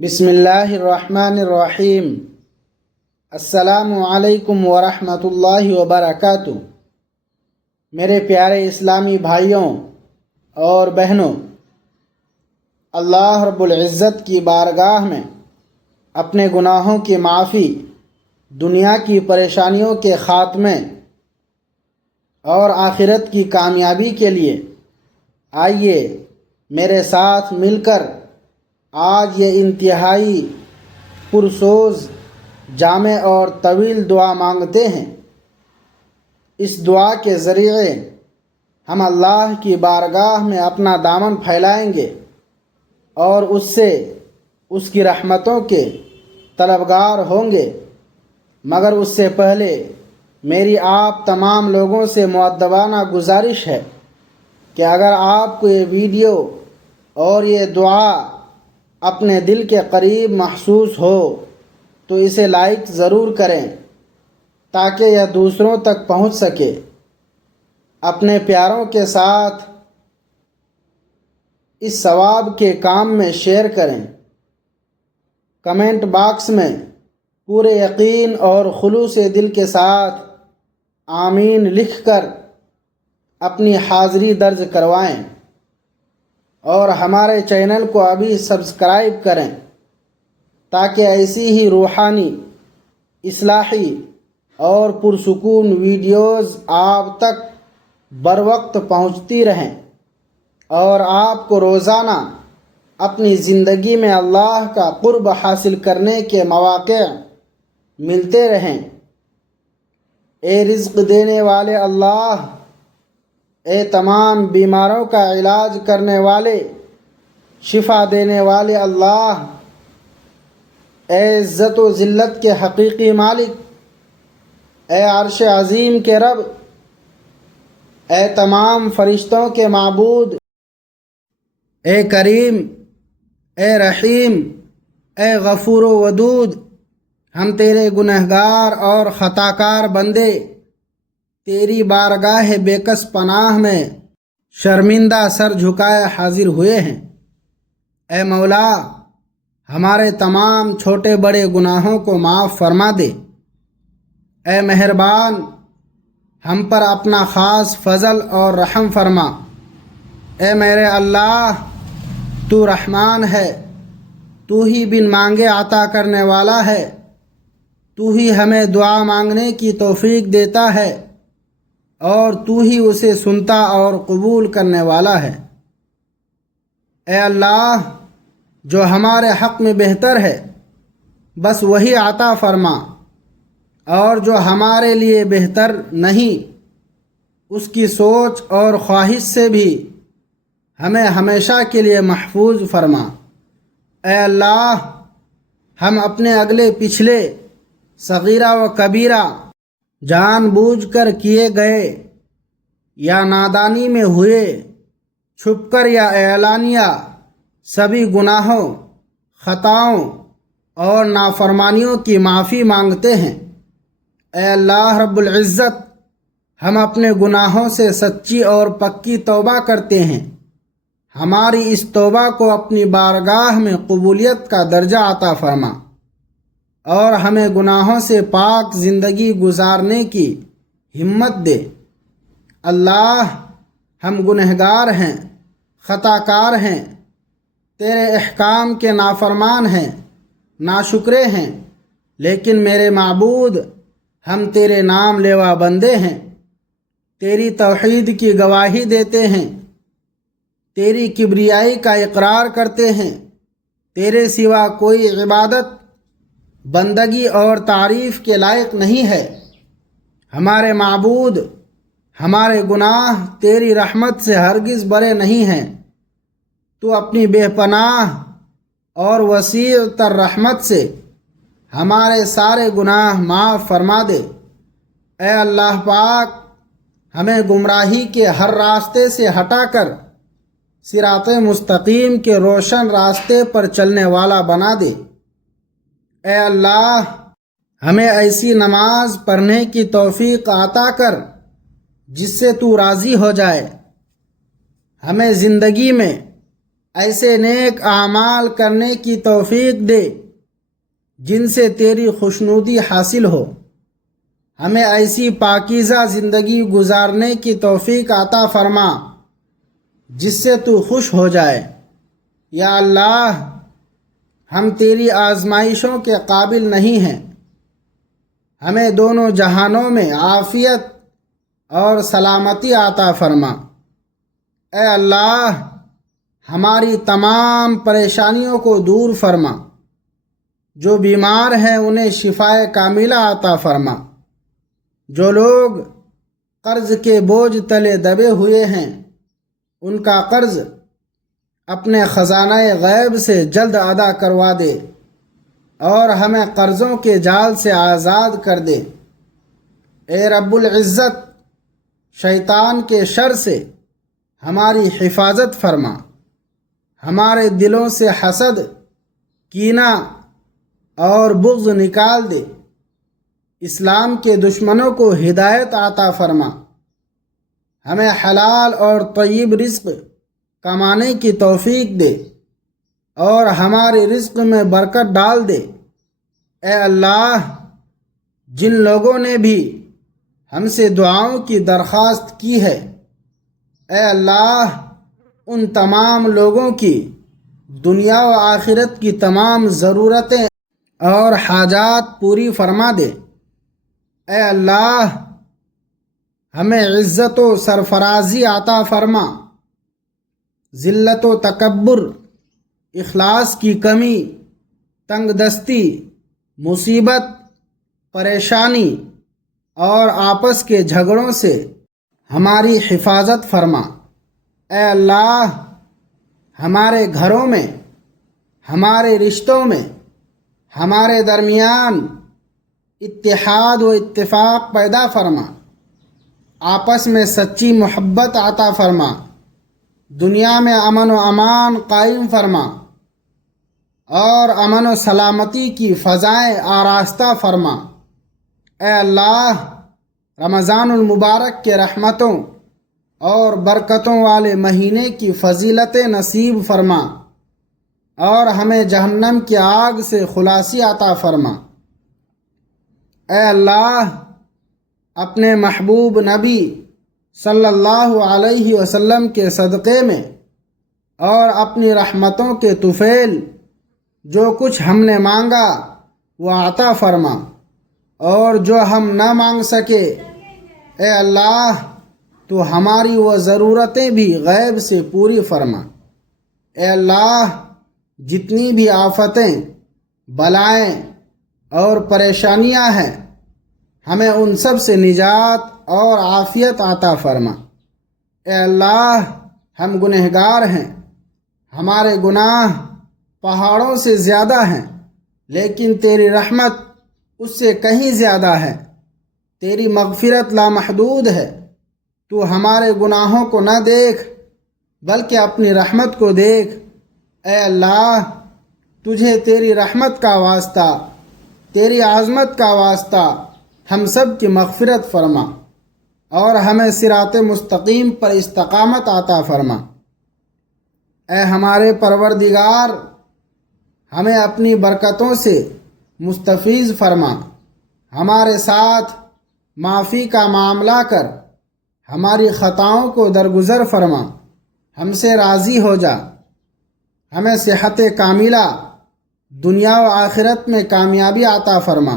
بسم اللہ الرحمن الرحیم۔ السلام علیکم ورحمۃ اللہ وبرکاتہ۔ میرے پیارے اسلامی بھائیوں اور بہنوں، اللہ رب العزت کی بارگاہ میں اپنے گناہوں کی معافی، دنیا کی پریشانیوں کے خاتمے اور آخرت کی کامیابی کے لیے آئیے میرے ساتھ مل کر آج یہ انتہائی پرسوز، جامع اور طویل دعا مانگتے ہیں۔ اس دعا کے ذریعے ہم اللہ کی بارگاہ میں اپنا دامن پھیلائیں گے اور اس سے اس کی رحمتوں کے طلبگار ہوں گے۔ مگر اس سے پہلے میری آپ تمام لوگوں سے مؤدبانہ گزارش ہے کہ اگر آپ کو یہ ویڈیو اور یہ دعا اپنے دل کے قریب محسوس ہو تو اسے لائک ضرور کریں تاکہ یہ دوسروں تک پہنچ سکے۔ اپنے پیاروں کے ساتھ اس ثواب کے کام میں شیئر کریں۔ کمنٹ باکس میں پورے یقین اور خلوص دل کے ساتھ آمین لکھ کر اپنی حاضری درج کروائیں، اور ہمارے چینل کو ابھی سبسکرائب کریں تاکہ ایسی ہی روحانی، اصلاحی اور پرسکون ویڈیوز آپ تک بروقت پہنچتی رہیں اور آپ کو روزانہ اپنی زندگی میں اللہ کا قرب حاصل کرنے کے مواقع ملتے رہیں۔ اے رزق دینے والے اللہ، اے تمام بیماروں کا علاج کرنے والے، شفا دینے والے اللہ، اے عزت و ذلت کے حقیقی مالک، اے عرش عظیم کے رب، اے تمام فرشتوں کے معبود، اے کریم، اے رحیم، اے غفور و ودود، ہم تیرے گنہگار اور خطاکار بندے تیری بارگاہ بے کس پناہ میں شرمندہ سر جھکائے حاضر ہوئے ہیں۔ اے مولا، ہمارے تمام چھوٹے بڑے گناہوں کو معاف فرما دے۔ اے مہربان، ہم پر اپنا خاص فضل اور رحم فرما۔ اے میرے اللہ، تو رحمان ہے، تو ہی بن مانگے عطا کرنے والا ہے، تو ہی ہمیں دعا مانگنے کی توفیق دیتا ہے اور تو ہی اسے سنتا اور قبول کرنے والا ہے۔ اے اللہ، جو ہمارے حق میں بہتر ہے بس وہی عطا فرما، اور جو ہمارے لیے بہتر نہیں اس کی سوچ اور خواہش سے بھی ہمیں ہمیشہ کے لیے محفوظ فرما۔ اے اللہ، ہم اپنے اگلے پچھلے، صغیرہ و کبیرہ، جان بوجھ کر کیے گئے یا نادانی میں ہوئے، چھپ کر یا اعلانیہ، سبھی گناہوں، خطاؤں اور نافرمانیوں کی معافی مانگتے ہیں۔ اے اللہ رب العزت، ہم اپنے گناہوں سے سچی اور پکی توبہ کرتے ہیں۔ ہماری اس توبہ کو اپنی بارگاہ میں قبولیت کا درجہ عطا فرما اور ہمیں گناہوں سے پاک زندگی گزارنے کی ہمت دے۔ اللہ، ہم گنہگار ہیں، خطا کار ہیں، تیرے احکام کے نافرمان ہیں، ناشکرے ہیں، لیکن میرے معبود، ہم تیرے نام لیوا بندے ہیں، تیری توحید کی گواہی دیتے ہیں، تیری کبریائی کا اقرار کرتے ہیں۔ تیرے سوا کوئی عبادت، بندگی اور تعریف کے لائق نہیں ہے۔ ہمارے معبود، ہمارے گناہ تیری رحمت سے ہرگز برے نہیں ہیں۔ تو اپنی بے پناہ اور وسیع تر رحمت سے ہمارے سارے گناہ معاف فرما دے۔ اے اللہ پاک، ہمیں گمراہی کے ہر راستے سے ہٹا کر صراط مستقیم کے روشن راستے پر چلنے والا بنا دے۔ اے اللہ، ہمیں ایسی نماز پڑھنے کی توفیق عطا کر جس سے تو راضی ہو جائے۔ ہمیں زندگی میں ایسے نیک اعمال کرنے کی توفیق دے جن سے تیری خوشنودی حاصل ہو، ہمیں ایسی پاکیزہ زندگی گزارنے کی توفیق عطا فرما جس سے تو خوش ہو جائے۔ یا اللہ، ہم تیری آزمائشوں کے قابل نہیں ہیں، ہمیں دونوں جہانوں میں عافیت اور سلامتی عطا فرما۔ اے اللہ، ہماری تمام پریشانیوں کو دور فرما، جو بیمار ہیں انہیں شفائے کاملہ عطا فرما، جو لوگ قرض کے بوجھ تلے دبے ہوئے ہیں ان کا قرض اپنے خزانہ غیب سے جلد ادا کروا دے اور ہمیں قرضوں کے جال سے آزاد کر دے۔ اے رب العزت، شیطان کے شر سے ہماری حفاظت فرما، ہمارے دلوں سے حسد، کینہ اور بغض نکال دے، اسلام کے دشمنوں کو ہدایت عطا فرما، ہمیں حلال اور طیب رزق کمانے کی توفیق دے اور ہمارے رزق میں برکت ڈال دے۔ اے اللہ، جن لوگوں نے بھی ہم سے دعاؤں کی درخواست کی ہے، اے اللہ ان تمام لوگوں کی دنیا و آخرت کی تمام ضرورتیں اور حاجات پوری فرما دے۔ اے اللہ، ہمیں عزت و سرفرازی عطا فرما، ذلت و تکبر، اخلاص کی کمی، تنگ دستی، مصیبت، پریشانی اور آپس کے جھگڑوں سے ہماری حفاظت فرما۔ اے اللہ، ہمارے گھروں میں، ہمارے رشتوں میں، ہمارے درمیان اتحاد و اتفاق پیدا فرما، آپس میں سچی محبت عطا فرما، دنیا میں امن و امان قائم فرما اور امن و سلامتی کی فضائیں آراستہ فرما۔ اے اللہ، رمضان المبارک کے رحمتوں اور برکتوں والے مہینے کی فضیلتیں نصیب فرما اور ہمیں جہنم کی آگ سے خلاصی عطا فرما۔ اے اللہ، اپنے محبوب نبی صلی اللہ علیہ وسلم کے صدقے میں اور اپنی رحمتوں کے طفیل جو کچھ ہم نے مانگا وہ عطا فرما، اور جو ہم نہ مانگ سکے اے اللہ تو ہماری وہ ضرورتیں بھی غیب سے پوری فرما۔ اے اللہ، جتنی بھی آفتیں، بلائیں اور پریشانیاں ہیں ہمیں ان سب سے نجات اور عافیت عطا فرما۔ اے اللہ، ہم گنہگار ہیں، ہمارے گناہ پہاڑوں سے زیادہ ہیں، لیکن تیری رحمت اس سے کہیں زیادہ ہے، تیری مغفرت لامحدود ہے۔ تو ہمارے گناہوں کو نہ دیکھ بلکہ اپنی رحمت کو دیکھ۔ اے اللہ، تجھے تیری رحمت کا واسطہ، تیری عظمت کا واسطہ ہم سب کی مغفرت فرما اور ہمیں صراط مستقیم پر استقامت عطا فرما۔ اے ہمارے پروردگار، ہمیں اپنی برکتوں سے مستفیض فرما، ہمارے ساتھ معافی کا معاملہ کر، ہماری خطاؤں کو درگزر فرما، ہم سے راضی ہو جا، ہمیں صحت کاملہ، دنیا و آخرت میں کامیابی عطا فرما۔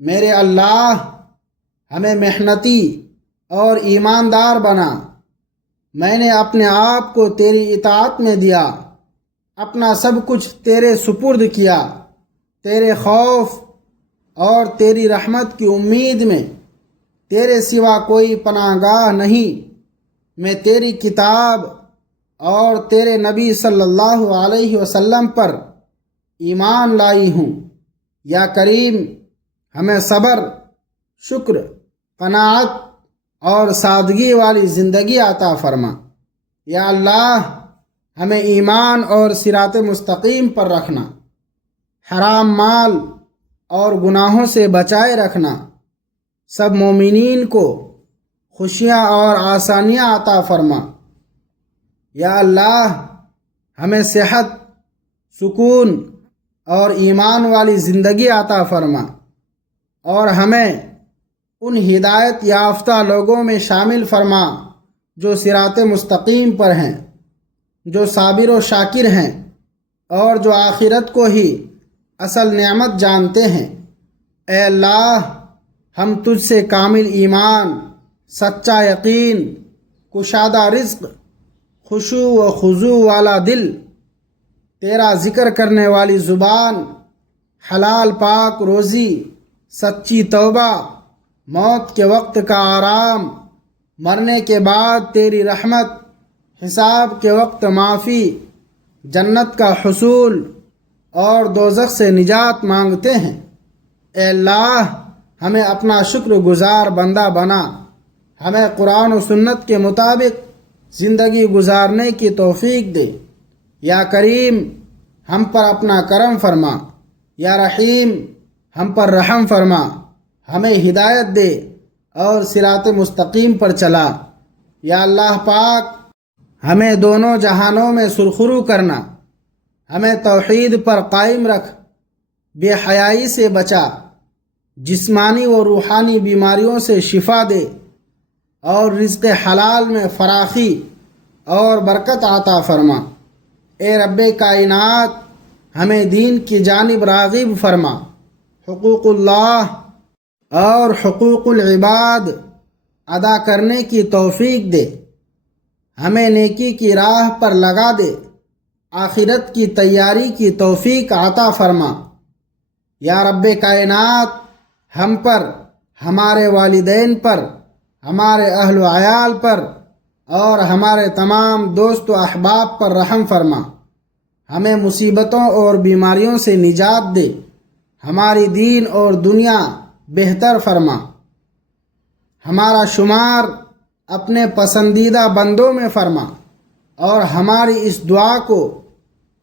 میرے اللہ، ہمیں محنتی اور ایماندار بنا۔ میں نے اپنے آپ کو تیری اطاعت میں دیا، اپنا سب کچھ تیرے سپرد کیا، تیرے خوف اور تیری رحمت کی امید میں۔ تیرے سوا کوئی پناہ گاہ نہیں۔ میں تیری کتاب اور تیرے نبی صلی اللہ علیہ وسلم پر ایمان لائی ہوں۔ یا کریم، ہمیں صبر، شکر، قناعت اور سادگی والی زندگی عطا فرما۔ یا اللہ، ہمیں ایمان اور صراط مستقیم پر رکھنا، حرام مال اور گناہوں سے بچائے رکھنا، سب مومنین کو خوشیاں اور آسانیاں عطا فرما۔ یا اللہ، ہمیں صحت، سکون اور ایمان والی زندگی عطا فرما، اور ہمیں ان ہدایت یافتہ لوگوں میں شامل فرما جو صراط مستقیم پر ہیں، جو صابر و شاکر ہیں اور جو آخرت کو ہی اصل نعمت جانتے ہیں۔ اے اللہ، ہم تجھ سے کامل ایمان، سچا یقین، کشادہ رزق، خشوع و خضوع والا دل، تیرا ذکر کرنے والی زبان، حلال پاک روزی، سچی توبہ، موت کے وقت کا آرام، مرنے کے بعد تیری رحمت، حساب کے وقت معافی، جنت کا حصول اور دوزخ سے نجات مانگتے ہیں۔ اے اللہ، ہمیں اپنا شکر گزار بندہ بنا، ہمیں قرآن و سنت کے مطابق زندگی گزارنے کی توفیق دے۔ یا کریم، ہم پر اپنا کرم فرما۔ یا رحیم، ہم پر رحم فرما، ہمیں ہدایت دے اور صراط مستقیم پر چلا۔ یا اللہ پاک، ہمیں دونوں جہانوں میں سرخرو کرنا، ہمیں توحید پر قائم رکھ، بے حیائی سے بچا، جسمانی و روحانی بیماریوں سے شفا دے، اور رزق حلال میں فراخی اور برکت عطا فرما۔ اے رب کائنات، ہمیں دین کی جانب راغب فرما، حقوق اللہ اور حقوق العباد ادا کرنے کی توفیق دے، ہمیں نیکی کی راہ پر لگا دے، آخرت کی تیاری کی توفیق عطا فرما۔ یا رب کائنات، ہم پر، ہمارے والدین پر، ہمارے اہل و عیال پر اور ہمارے تمام دوست و احباب پر رحم فرما، ہمیں مصیبتوں اور بیماریوں سے نجات دے، ہماری دین اور دنیا بہتر فرما، ہمارا شمار اپنے پسندیدہ بندوں میں فرما، اور ہماری اس دعا کو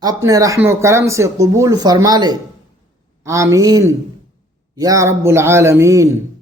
اپنے رحم و کرم سے قبول فرما لے۔ آمین یا رب العالمین۔